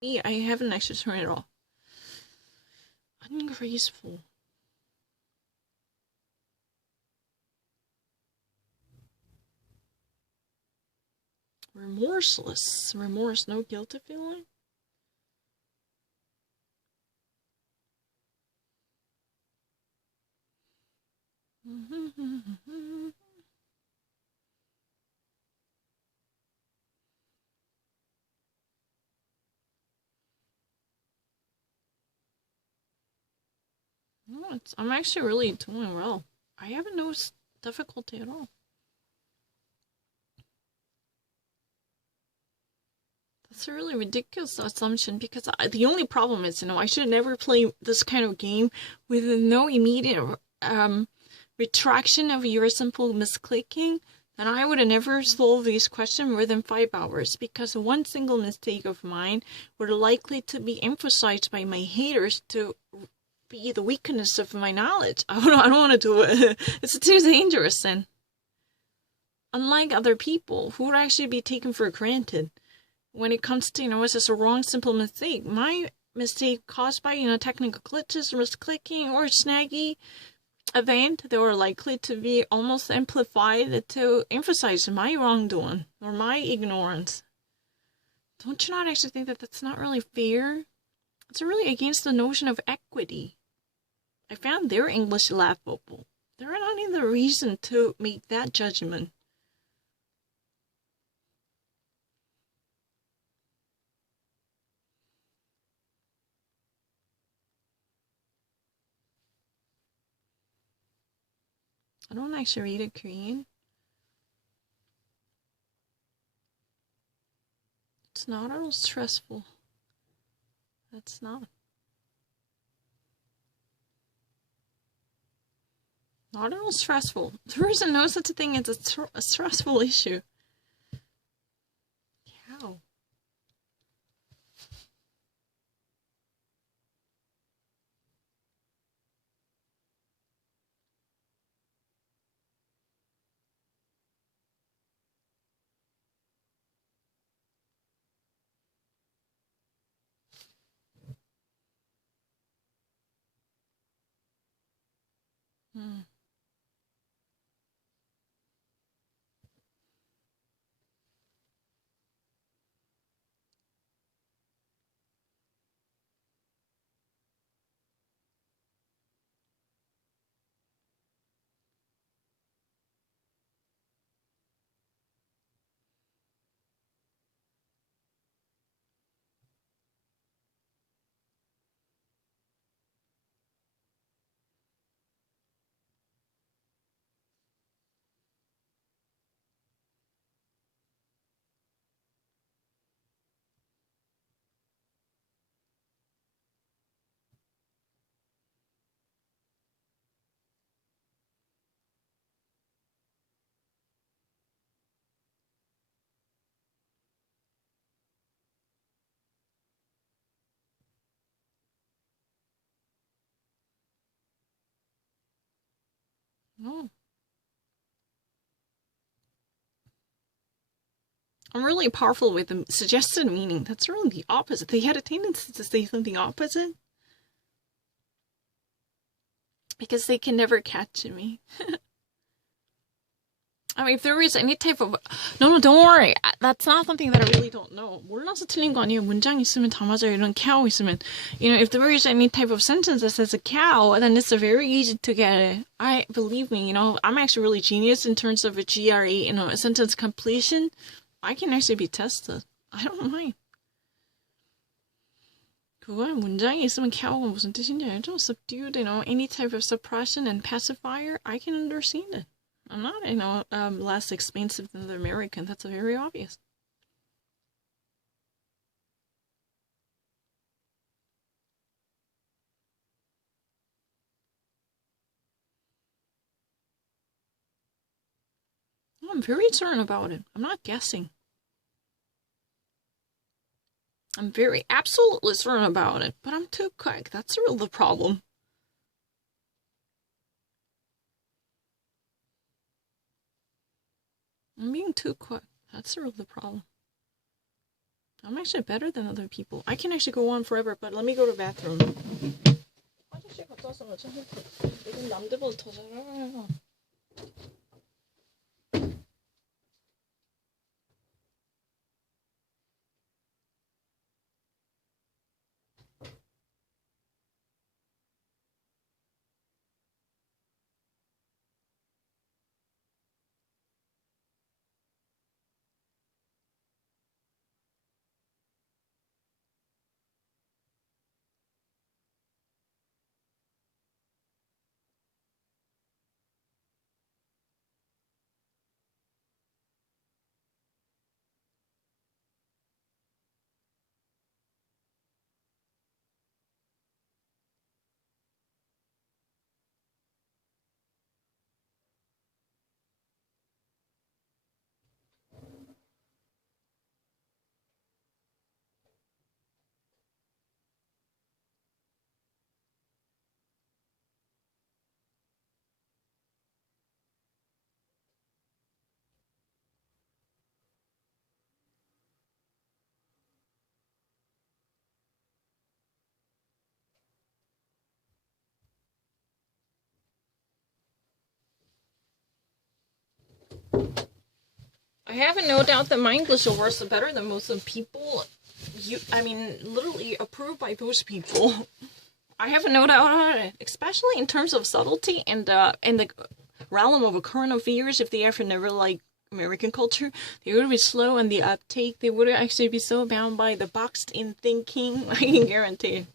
Me, I haven't actually turned it off. Ungraceful. Remorseless. Remorse, no guilty feeling? No, I'm actually really doing well. I haven't noticed difficulty at all. That's a really ridiculous assumption because the only problem is, I should never play this kind of game with no immediate retraction of your simple misclicking. Then I would have never solved this question more than 5 hours because one single mistake of mine would likely to be emphasized by my haters to be the weakness of my knowledge. I don't want to do it. It's too dangerous then. Unlike other people who would actually be taken for granted when it comes to, it's just a wrong simple mistake. My mistake caused by, technical glitches, misclicking, or snaggy event, they were likely to be almost amplified to emphasize my wrongdoing or my ignorance. Don't you not actually think that that's not really fair? It's really against the notion of equity. I found their English laughable. There are not any reason to make that judgment. I don't actually read it Korean. It's not at all stressful. That's not. Not at all stressful. There isn't no such a thing as a stressful issue. Cow. Hmm. No. I'm really powerful with the suggested meaning. That's really the opposite. They had a tendency to say something opposite because they can never catch me. I mean, if there is any type of no, don't worry. That's not something that I really don't know. 몰라서 틀린 거 아니에요. 문장 있으면 다 맞아요. 이런 cow 있으면, if there is any type of sentence that says a cow, then it's very easy to get it. I believe me. I'm actually really genius in terms of a GRE, a sentence completion. I can actually be tested. I don't mind. 그건 문장에 있으면 cow가 무슨 뜻인지 알죠? Subdued, any type of suppression and pacifier. I can understand it. I'm not, less expensive than the American. That's very obvious. I'm very certain about it. I'm not guessing. I'm very absolutely certain about it, but I'm too quick. That's really the problem. I'm being too quick. That's really the problem. I'm actually better than other people. I can actually go on forever, but let me go to the bathroom. 화장실 갔다 왔으면 참 요즘 남들보다 더 잘해요. I have no doubt that my English words are better than most of the people. I mean, literally approved by those people. I have no doubt about it, especially in terms of subtlety and the realm of current affairs. If they ever never like American culture, they would be slow in the uptake. They would actually be so bound by the boxed-in thinking. I can guarantee it.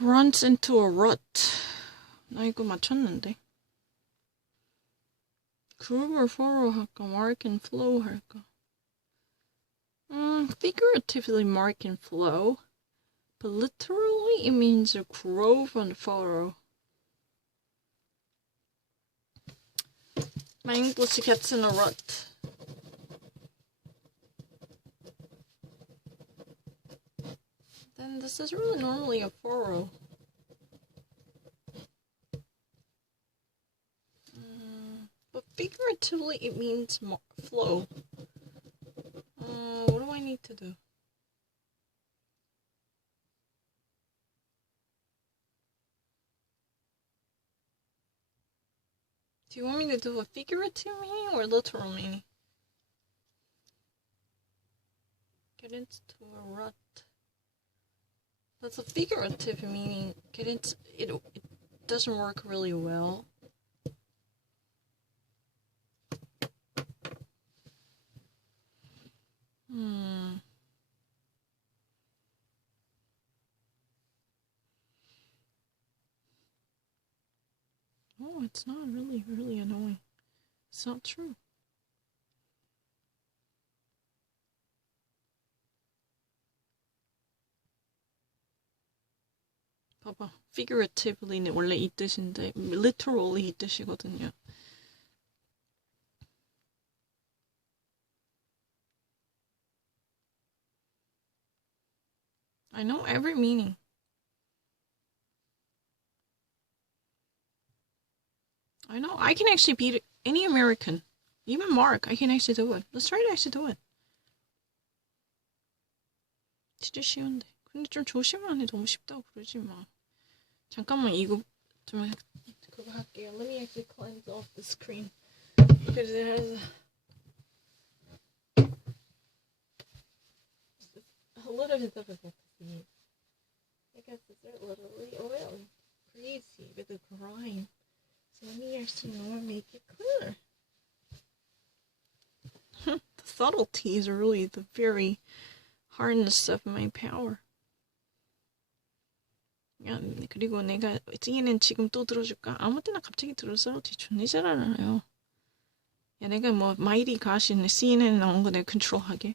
Runs into a rut. 나 이거 맞췄는데. Groove or furrow 할까? Mark and flow 할까? Figuratively mark and flow. But literally it means a groove and furrow. My English gets in a rut. Then this is really normally a furrow. But figuratively it means flow. What do I need to do? Do you want me to do a figurative meaning or literal meaning? Get into a rut. That's a figurative meaning. Get into it. It doesn't work really well. Oh, it's not really annoying. It's not true. 봐봐. figuratively는 원래 이 뜻인데 literally 이 뜻이거든요. I know every meaning. I know. I can actually beat any American. Even Mark, I can actually do it. Let's try to actually do it. 진짜 쉬운데. 근데 좀 조심만 해. 너무 쉽다고 그러지 마. 잠깐만 이거 좀 그거 할게요. Let me actually cleanse off the screen. Because it has a little bit of a I guess it's literally oily. Crazy with the grime. So let me actually make it clear. The subtleties are really the very hardness of my power. 야, 그리고 내가 찌는 지금 또 들어줄까? 아무 때나 갑자기 들어서 존나 잘 알아요. 야, 내가 뭐 마이리 가신 CNN 나온 거 내가 컨트롤하게.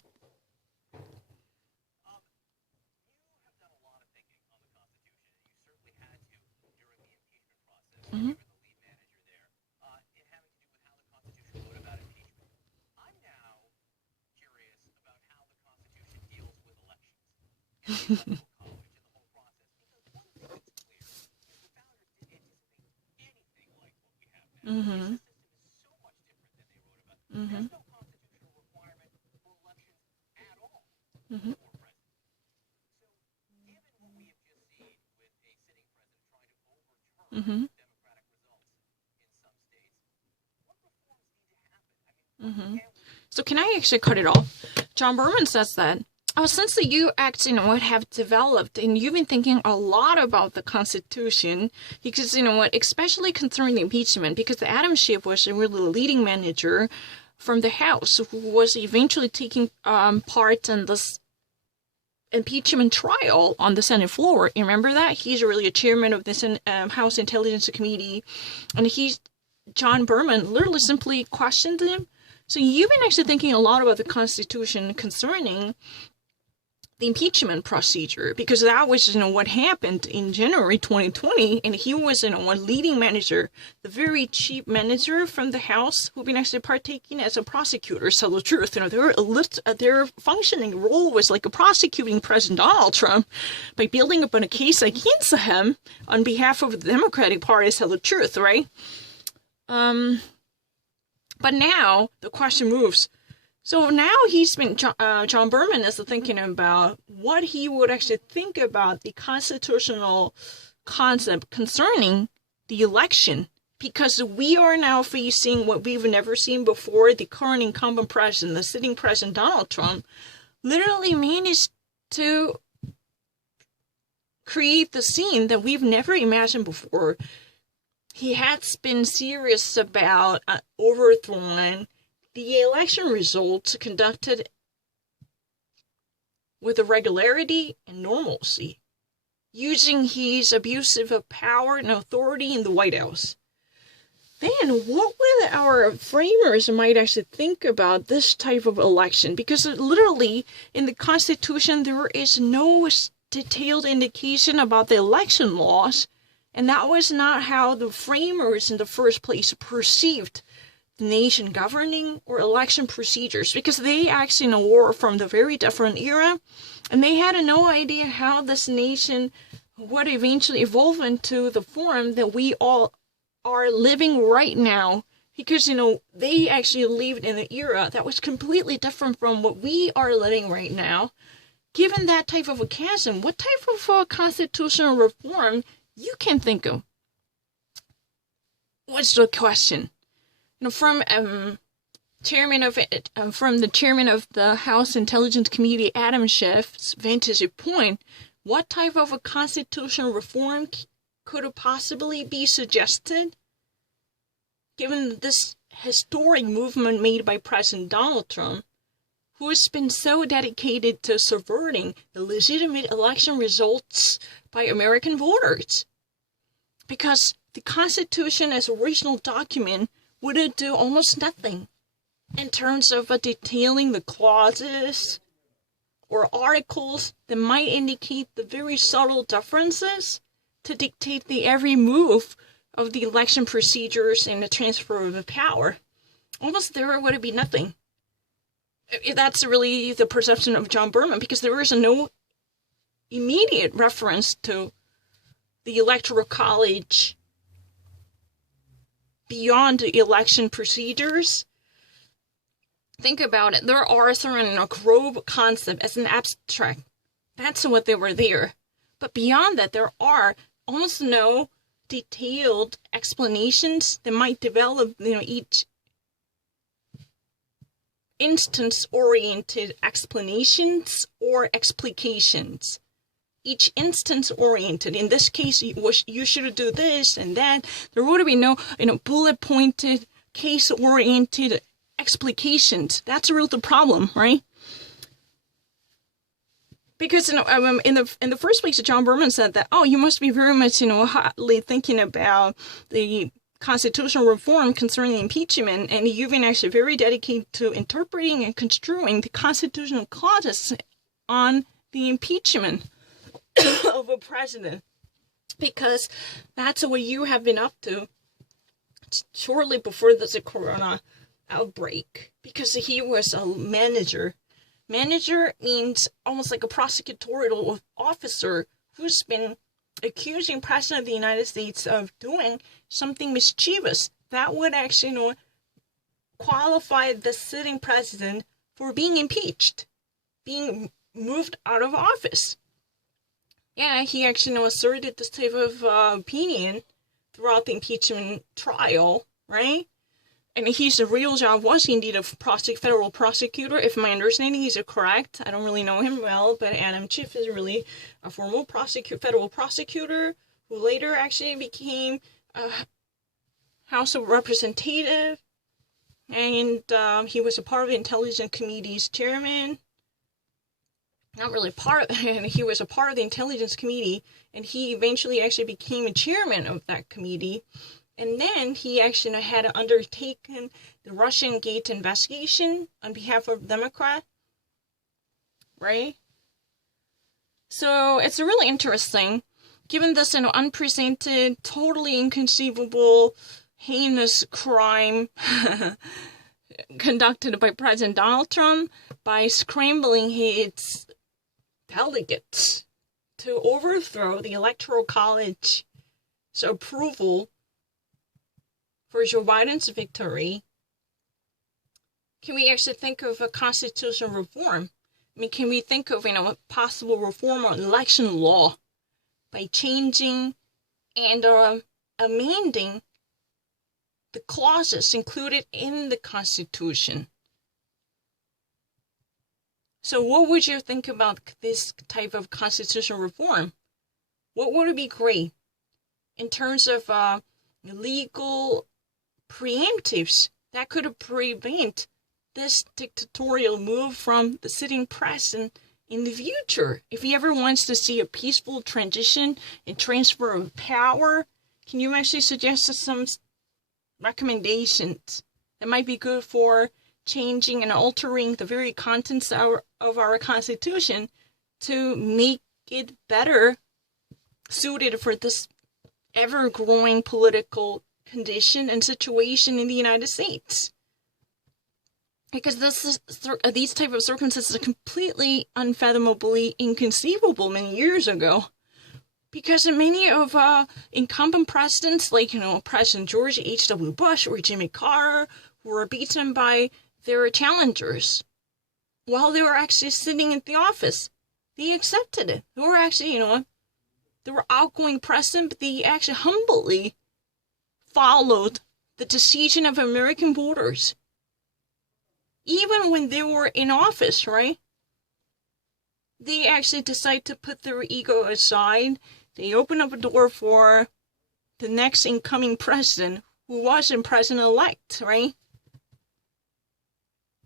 Mm-hmm. Mm-hmm. Mm-hmm. Mm-hmm. Mm-hmm. So can I actually cut it off? John Berman says that since the U.S. What have developed, and you've been thinking a lot about the Constitution, because especially concerning the impeachment, because Adam Schiff was really the leading manager from the House who was eventually taking part in this impeachment trial on the Senate floor. You remember that? He's really a chairman of the House Intelligence Committee, and John Berman literally simply questioned him. So you've been actually thinking a lot about the Constitution concerning the impeachment procedure, because that was, what happened in January 2020, and he was, one leading manager, the very chief manager from the House, who'd been actually partaking as a prosecutor, tell the truth. Their functioning role was like a prosecuting President Donald Trump by building up on a case against him on behalf of the Democratic Party, tell the truth, right? But now the question moves. So now John Berman is thinking about what he would actually think about the constitutional concept concerning the election. Because we are now facing what we've never seen before. The current incumbent president, the sitting president Donald Trump, literally managed to create the scene that we've never imagined before. He has been serious about overthrowing the election results conducted with regularity and normalcy, using his abusive of power and authority in the White House. Then what would our framers might actually think about this type of election? Because literally in the Constitution there is no detailed indication about the election laws, and that was not how the framers in the first place perceived the nation governing or election procedures, because they actually were from the very different era, and they had no idea how this nation would eventually evolve into the form that we all are living right now, because they actually lived in an era that was completely different from what we are living right now. Given that type of a chasm, what type of constitutional reform you can think of? What's the question? From the chairman of the House Intelligence Committee, Adam Schiff's vantage point, what type of a constitutional reform could possibly be suggested, given this historic movement made by President Donald Trump, who has been so dedicated to subverting the legitimate election results by American voters? Because the Constitution as original document would do almost nothing in terms of detailing the clauses or articles that might indicate the very subtle differences to dictate the every move of the election procedures and the transfer of the power. Almost there would be nothing. That's really the perception of John Berman, because there is no immediate reference to the Electoral College beyond the election procedures. Think about it. There are Arthur and a Grove concept as an abstract. That's what they were there. But beyond that, there are almost no detailed explanations that might develop, each instance-oriented explanations or explications. Each instance-oriented. In this case, you should do this and that. There would be no, bullet-pointed, case-oriented explications. That's really the problem, right? Because in the first place, John Berman said that, you must be very much hotly thinking about the constitutional reform concerning impeachment, and you've been actually very dedicated to interpreting and construing the constitutional clauses on the impeachment of a president, because that's what you have been up to shortly before the corona outbreak, because he was a manager Manager means almost like a prosecutorial officer who's been accusing President of the United States of doing something mischievous. That would actually, qualify the sitting president for being impeached, being moved out of office. Yeah, he actually, asserted this type of opinion throughout the impeachment trial, right? And his real job was indeed a federal prosecutor. If my understanding is correct, I don't really know him well, but Adam Schiff is really a formal federal prosecutor who later actually became a House of Representative, and he was a part of the Intelligence Committee's chairman. Not really he was a part of the Intelligence Committee, and he eventually actually became a chairman of that committee. And then he actually had undertaken the Russian Gate investigation on behalf of Democrat, right? So it's really interesting, given this unprecedented, totally inconceivable, heinous crime conducted by President Donald Trump by scrambling his delegates to overthrow the Electoral College's approval for Joe Biden's victory. Can we actually think of a constitutional reform? I mean, can we think of, a possible reform on election law by changing and amending the clauses included in the Constitution? So what would you think about this type of constitutional reform? What would be great in terms of legal preemptives that could prevent this dictatorial move from the sitting president in the future? If he ever wants to see a peaceful transition and transfer of power, can you actually suggest some recommendations that might be good for changing and altering the very contents of our Constitution to make it better suited for this ever-growing political condition and situation in the United States? Because these type of circumstances are completely unfathomably inconceivable many years ago. Because many of incumbent presidents, like, President George H.W. Bush or Jimmy Carter, who were beaten by their challengers while they were actually sitting in the office, they accepted it. They were actually, they were outgoing president, but they actually humbly followed the decision of American voters. Even when they were in office, right? They actually decided to put their ego aside. They opened up a door for the next incoming president, who wasn't president-elect, right?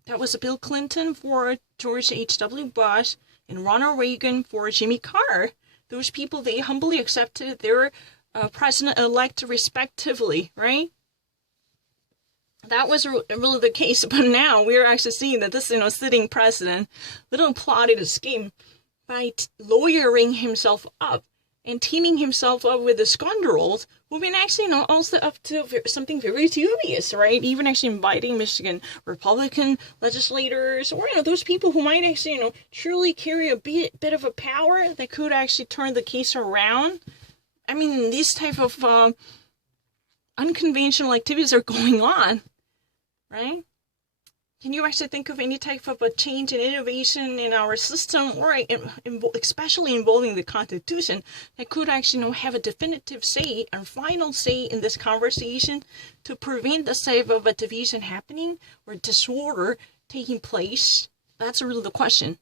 That was Bill Clinton for George H.W. Bush and Ronald Reagan for Jimmy Carter. Those people, they humbly accepted their president-elect respectively, right? That was really the case, but now we're actually seeing that this, sitting president little plotted a scheme by lawyering himself up and teaming himself up with the scoundrels who've been actually, also up to something very dubious, right? Even actually inviting Michigan Republican legislators, or, those people who might actually, truly carry a bit of a power that could actually turn the case around. I mean, these type of unconventional activities are going on, right? Can you actually think of any type of a change and innovation in our system, or especially involving the Constitution, that could actually have a definitive say and final say in this conversation to prevent this type of a division happening or disorder taking place? That's really the question.